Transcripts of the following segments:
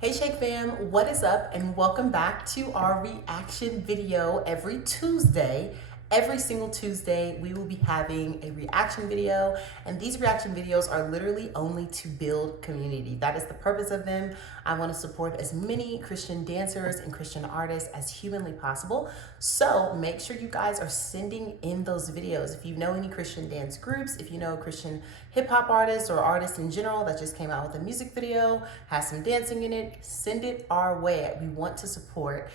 Hey Shake fam, what is up and welcome back to our reaction video every Tuesday. Every single Tuesday we will be having a reaction video, and these reaction videos are literally only to build community. That is the purpose of them. I want to support as many Christian dancers and Christian artists as humanly possible. So make sure you guys are sending in those videos. If you know any Christian dance groups, if you know a Christian hip hop artist or artist in general that just came out with a music video, has some dancing in it, send it our way. We want to support.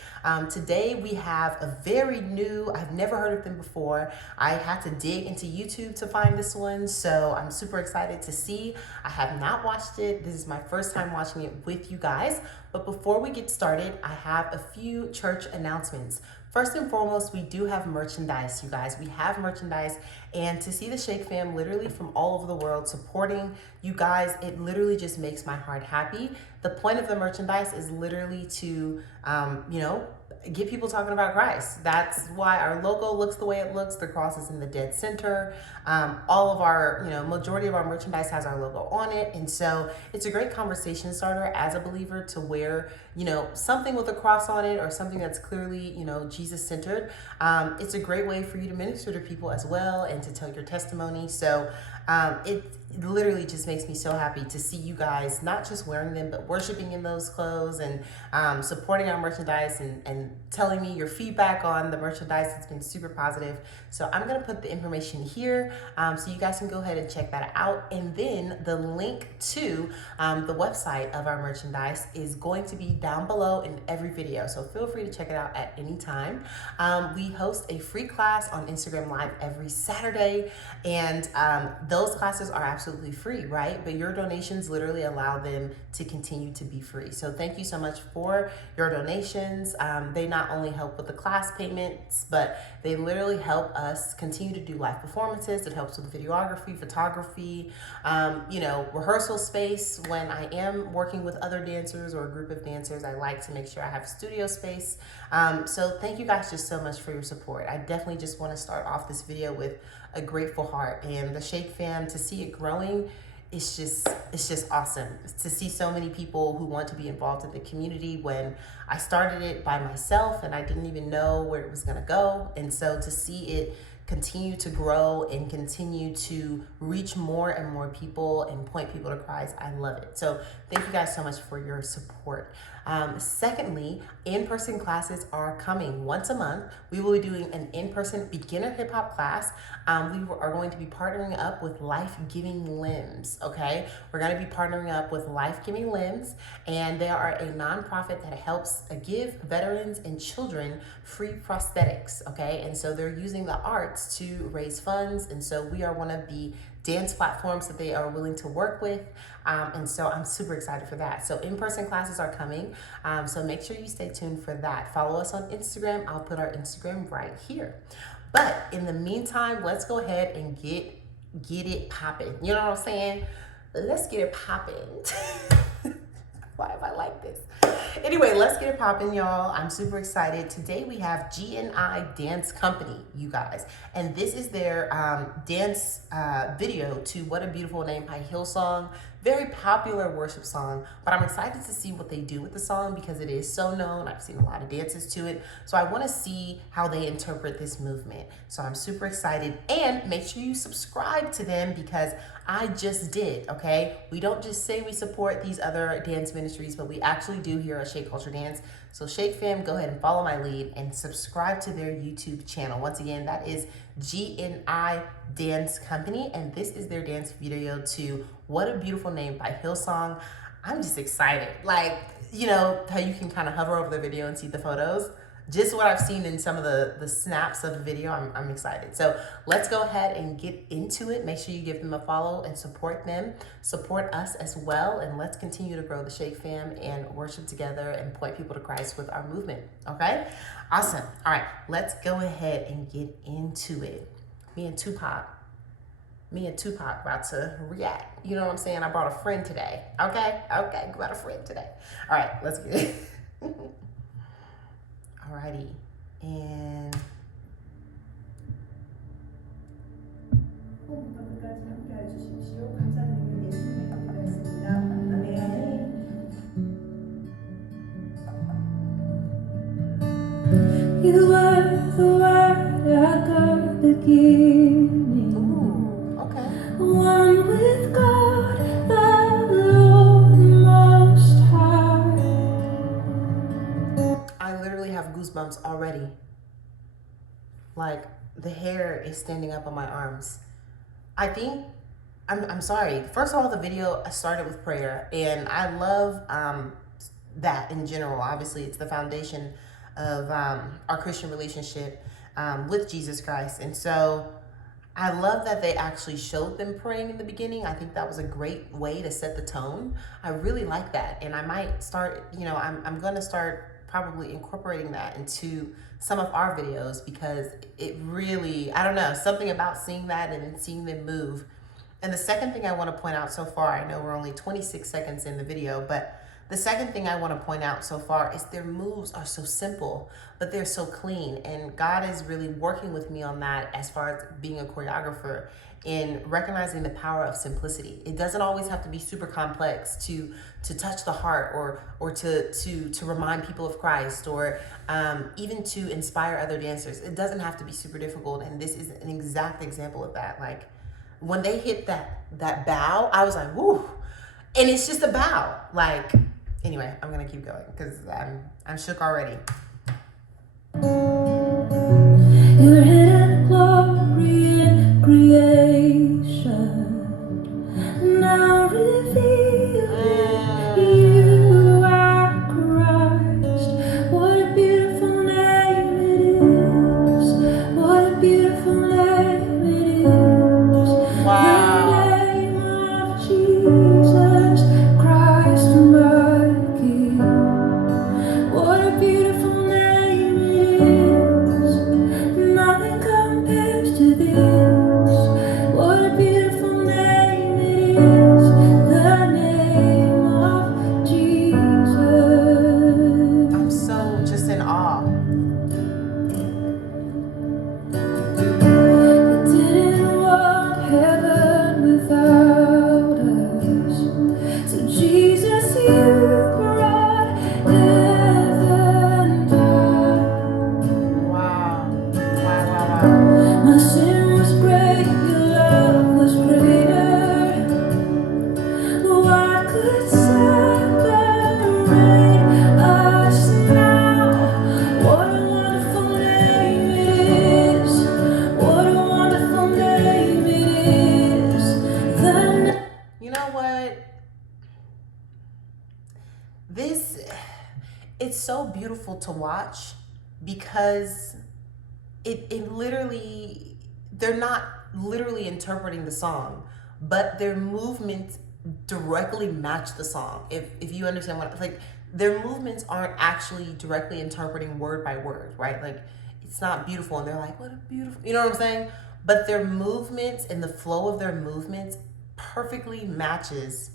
Today we have a very new, I've never heard of them before. I had to dig into YouTube to find this one, so I'm super excited to see. I have not watched it. This is my first time watching it with you guys. But before we get started, I have a few church announcements. First and foremost, we do have merchandise, you guys. We have merchandise, and to see the Shake fam literally from all over the world supporting you guys, it literally just makes my heart happy. The point of the merchandise is literally to, get people talking about Christ. That's why our logo looks the way it looks. The cross is in the dead center. All of our, majority of our merchandise has our logo on it. And so it's a great conversation starter as a believer to wear, something with a cross on it or something that's clearly, Jesus centered. It's a great way for you to minister to people as well and to tell your testimony. So it literally just makes me so happy to see you guys not just wearing them, but worshiping in those clothes and supporting our merchandise and telling me your feedback on the merchandise. It's been super positive. So I'm going to put the information here so you guys can go ahead and check that out. And then the link to the website of our merchandise is going to be down below in every video. So feel free to check it out at any time. We host a free class on Instagram Live every Saturday, and those classes are absolutely free, right? But your donations literally allow them to continue to be free. So thank you so much for your donations. They not only help with the class payments, but they literally help us continue to do live performances. It helps with videography, photography, rehearsal space. When I am working with other dancers or a group of dancers, I like to make sure I have studio space. So thank you guys just so much for your support. I definitely just want to start off this video with a grateful heart, and the Shake fam, to see it growing, it's just awesome to see so many people who want to be involved in the community. When I started it by myself and I didn't even know where it was going to go, and so to see it continue to grow and continue to reach more and more people and point people to Christ, I love it. So thank you guys so much for your support. Secondly, in-person classes are coming once a month. We will be doing an in-person beginner hip hop class. We are going to be partnering up with Life Giving Limbs, okay? We're going to be partnering up with Life Giving Limbs, and they are a nonprofit that helps give veterans and children free prosthetics, okay? And so they're using the arts to raise funds, and so we are one of the dance platforms that they are willing to work with. And so I'm super excited for that. So in-person classes are coming. So make sure you stay tuned for that. Follow us on Instagram. I'll put our Instagram right here. But in the meantime, let's go ahead and get it popping. You know what I'm saying? Let's get it popping. Why have I like this? Anyway, let's get it popping, y'all. I'm super excited. Today we have G.NI Dance Company, you guys. And this is their dance video to What a Beautiful Name by Hillsong. Very popular worship song, but I'm excited to see what they do with the song because it is so known. I've seen a lot of dances to it. So I want to see how they interpret this movement. So I'm super excited, and make sure you subscribe to them because I just did, okay? We don't just say we support these other dance ministries, but we actually do here at Shake Culture Dance. So Shake fam, go ahead and follow my lead and subscribe to their YouTube channel. Once again, that is G.NI Dance Company, and this is their dance video to What a Beautiful Name by Hillsong. I'm just excited. Like, how you can kind of hover over the video and see the photos. Just what I've seen in some of the snaps of the video, I'm excited. So let's go ahead and get into it. Make sure you give them a follow and support them. Support us as well, and let's continue to grow the Shake fam and worship together and point people to Christ with our movement, okay? Awesome. All right, let's go ahead and get into it. Me and Tupac about to react. You know what I'm saying? I brought a friend today, okay? Okay, got a friend today. All right, let's get it. Alrighty, and 부부까지 함께해 주십시오. 감사드리며 예수님의 이름으로 했습니다. 아멘. You were the word at the beginning. Ooh, okay. One with God, the Lord Most High. I literally have goosebumps already. Like, the hair is standing up on my arms. I think I'm sorry. First of all, the video started with prayer, and I love that in general. Obviously, it's the foundation of our Christian relationship with Jesus Christ, and so I love that they actually showed them praying in the beginning. I think that was a great way to set the tone. I really like that. And I might start, I'm going to start probably incorporating that into some of our videos because it really, I don't know, something about seeing that and seeing them move. And the second thing I want to point out so far, I know we're only 26 seconds in the video, but the second thing I want to point out so far is their moves are so simple, but they're so clean. And God is really working with me on that as far as being a choreographer in recognizing the power of simplicity. It doesn't always have to be super complex to touch the heart or to remind people of Christ or even to inspire other dancers. It doesn't have to be super difficult. And this is an exact example of that. Like when they hit that bow, I was like, woo. And it's just a bow. Like, anyway, I'm gonna keep going because I'm shook already. Your hidden glory in creation, now revealed in you are Christ. What a beautiful name it is. What a beautiful name it is. Wow. The name of Jesus Christ, my King. What a beautiful name it is. Nothing compares to this. What a beautiful name it is. The name of Jesus. I'm so just in awe. You didn't walk heaven without us. So Jesus, you brought heaven down. Wow. Wow, wow, wow. My sin was great, your love was greater. What could separate us now? What a wonderful name it is. What a wonderful name it is. You know what? It's so beautiful to watch because it literally, they're not literally interpreting the song, but their movements directly match the song. If you understand what, like, their movements aren't actually directly interpreting word by word, right? Like, it's not beautiful and they're like, what a beautiful, you know what I'm saying? But their movements and the flow of their movements perfectly matches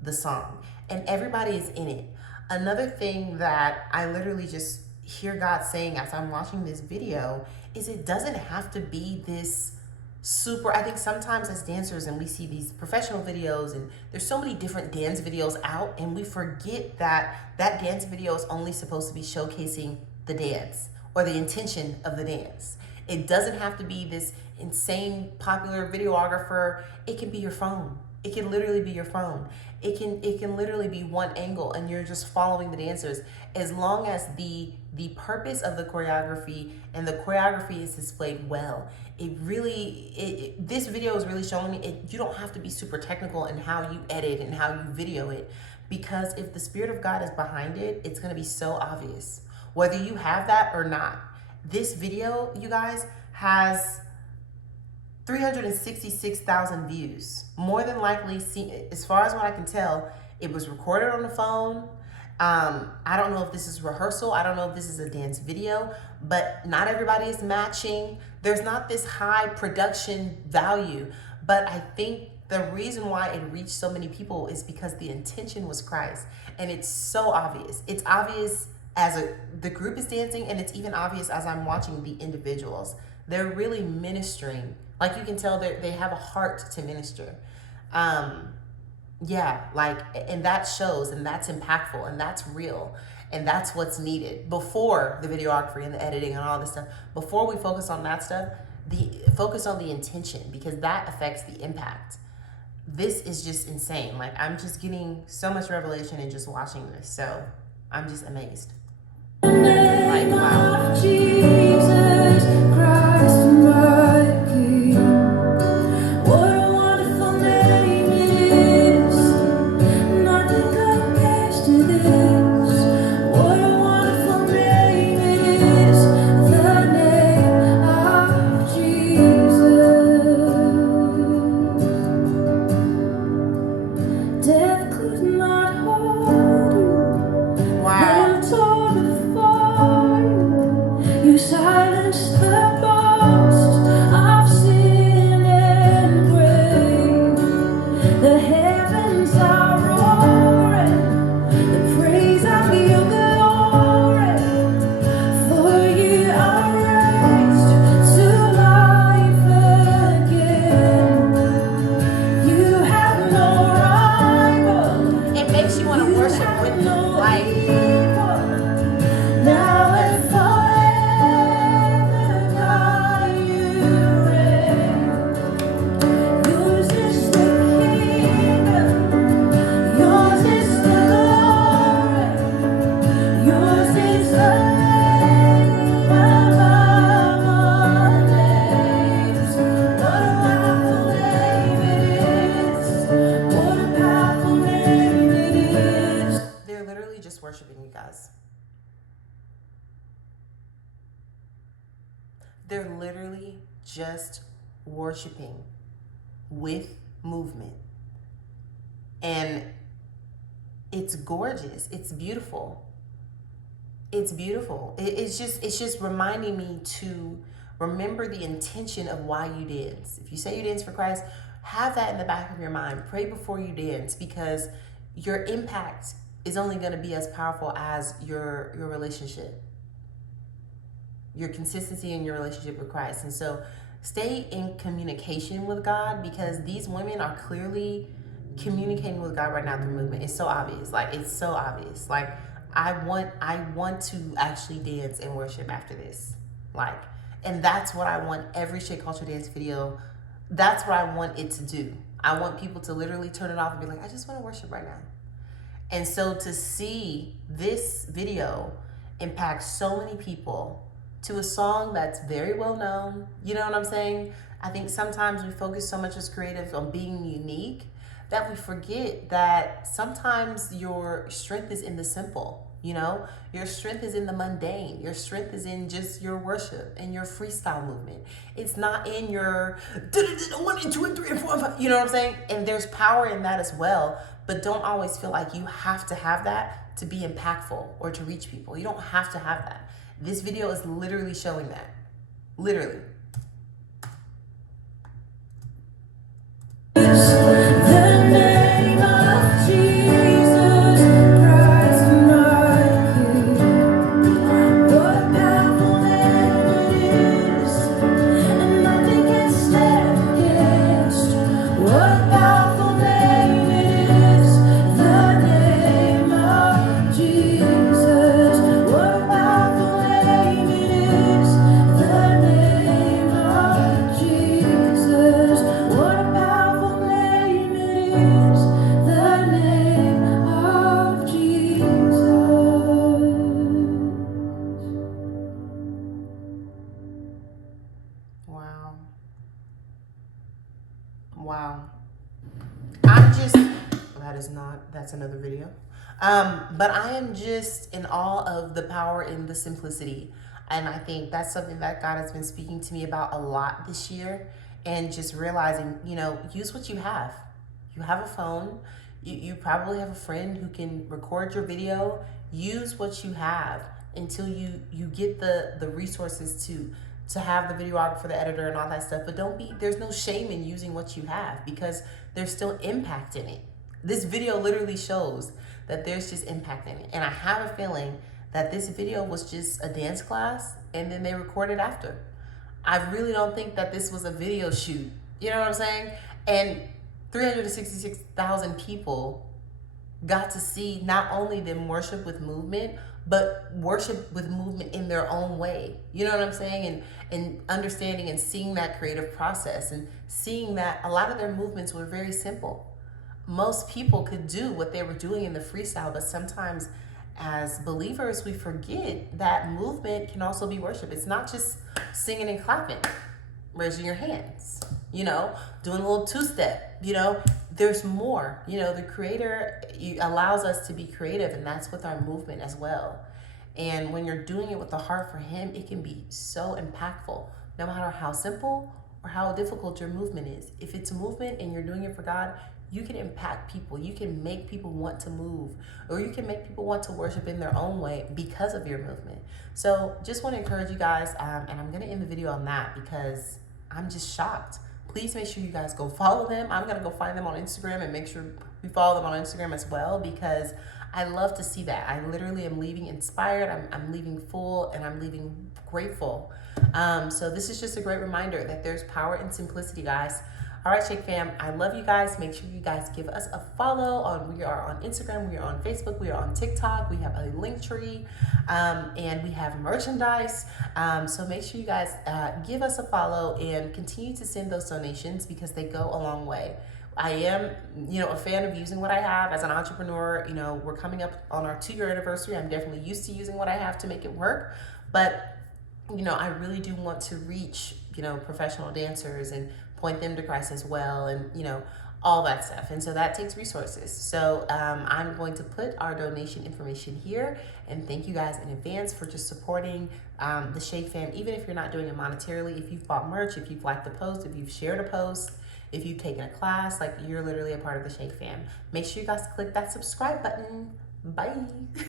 the song, and everybody is in it. Another thing that I literally just hear God saying as I'm watching this video is it doesn't have to be this super. I think sometimes as dancers, and we see these professional videos and there's so many different dance videos out, and we forget that that dance video is only supposed to be showcasing the dance or the intention of the dance. It doesn't have to be this insane popular videographer. It can be your phone. It can literally be your phone. It can literally be one angle and you're just following the dancers, as long as the purpose of the choreography and the choreography is displayed well. This video is really showing me you don't have to be super technical in how you edit and how you video it, because if the Spirit of God is behind it, it's going to be so obvious whether you have that or not. This video, you guys, has 366,000 views. More than likely, as far as what I can tell, it was recorded on the phone. I don't know if this is rehearsal. I don't know if this is a dance video, but not everybody is matching. There's not this high production value, but I think the reason why it reached so many people is because the intention was Christ, and it's so obvious. It's obvious as the group is dancing, and it's even obvious as I'm watching the individuals. They're really ministering. Like, you can tell they have a heart to minister. Yeah, like, and that shows, and that's impactful, and that's real. And that's what's needed before the videography and the editing and all this stuff. Before we focus on that stuff, focus on the intention, because that affects the impact. This is just insane. Like, I'm just getting so much revelation in just watching this. So I'm just amazed. Like, wow. Jesus Christ, my King. What a wonderful name it is. Nothing compares to this. What a wonderful name it is. The name of Jesus. Death could not hold you. Wow. Hell tore before you. You silenced the boast of sin and grave. The heavens are roaring, the praise of your glory. For you are raised to life again. You have no rival. It makes you want to worship with them. Like, Now and forever, God, you reign. Yours is the kingdom, yours is the glory, yours is the name above all names. What a powerful name it is! What a powerful name it is! they're literally just worshiping, you guys. They're literally just worshiping with movement. And it's gorgeous. It's beautiful. It's beautiful. It's just reminding me to remember the intention of why you dance. If you say you dance for Christ, have that in the back of your mind. Pray before you dance, because your impact is only going to be as powerful as your relationship, your consistency in your relationship with Christ. And so stay in communication with God, because these women are clearly communicating with God right now through movement. It's so obvious. Like, it's so obvious. Like, I want to actually dance and worship after this. Like, and that's what I want every Shake Culture Dance video. That's what I want it to do. I want people to literally turn it off and be like, I just want to worship right now. And so to see this video impact so many people to a song that's very well known, you know what I'm saying? I think sometimes we focus so much as creatives on being unique that we forget that sometimes your strength is in the simple, you know? Your strength is in the mundane. Your strength is in just your worship and your freestyle movement. It's not in your 1 and 2 and 3 and 4 and 5, you know what I'm saying? And there's power in that as well, but don't always feel like you have to have that to be impactful or to reach people. You don't have to have that. This video is literally showing that. Literally. The name of Jesus Christ, my King. What a powerful name it is, and nothing can stand against. What a powerful name it is, the name of Jesus. What a powerful name it is, the name of Jesus. What a powerful name it is, the name of Jesus. Wow. Wow. I'm just, that's another video. But I am just in awe of the power in the simplicity. And I think that's something that God has been speaking to me about a lot this year. And just realizing, you know, use what you have. You have a phone. You probably have a friend who can record your video. Use what you have until you get the resources to have the videographer, the editor, and all that stuff. But there's no shame in using what you have, because there's still impact in it. This video literally shows that there's just impact in it. And I have a feeling that this video was just a dance class and then they recorded after. I really don't think that this was a video shoot. You know what I'm saying? And 366,000 people got to see not only them worship with movement, but worship with movement in their own way. You know what I'm saying? And understanding and seeing that creative process and seeing that a lot of their movements were very simple. Most people could do what they were doing in the freestyle, but sometimes as believers, we forget that movement can also be worship. It's not just singing and clapping, raising your hands, doing a little two-step, there's more. The creator allows us to be creative, and that's with our movement as well. And when you're doing it with the heart for him, it can be so impactful, no matter how simple or how difficult your movement is. If it's a movement and you're doing it for God, you can impact people. You can make people want to move, or you can make people want to worship in their own way because of your movement. So just want to encourage you guys, and I'm going to end the video on that because I'm just shocked. Please make sure you guys go follow them. I'm going to go find them on Instagram and make sure we follow them on Instagram as well, because I love to see that. I literally am leaving inspired. I'm leaving full, and I'm leaving grateful. So this is just a great reminder that there's power in simplicity, guys. All right, Shake Fam, I love you guys. Make sure you guys give us a follow. We are on Instagram, we are on Facebook, we are on TikTok. We have a link tree, and we have merchandise. So make sure you guys give us a follow and continue to send those donations, because they go a long way. I am, a fan of using what I have as an entrepreneur. We're coming up on our 2-year anniversary. I'm definitely used to using what I have to make it work. But, I really do want to reach, professional dancers and point them to Christ as well, and, all that stuff. And so that takes resources. So I'm going to put our donation information here, and thank you guys in advance for just supporting the Shake Fam, even if you're not doing it monetarily. If you've bought merch, if you've liked the post, if you've shared a post, if you've taken a class, you're literally a part of the Shake Fam. Make sure you guys click that subscribe button. Bye.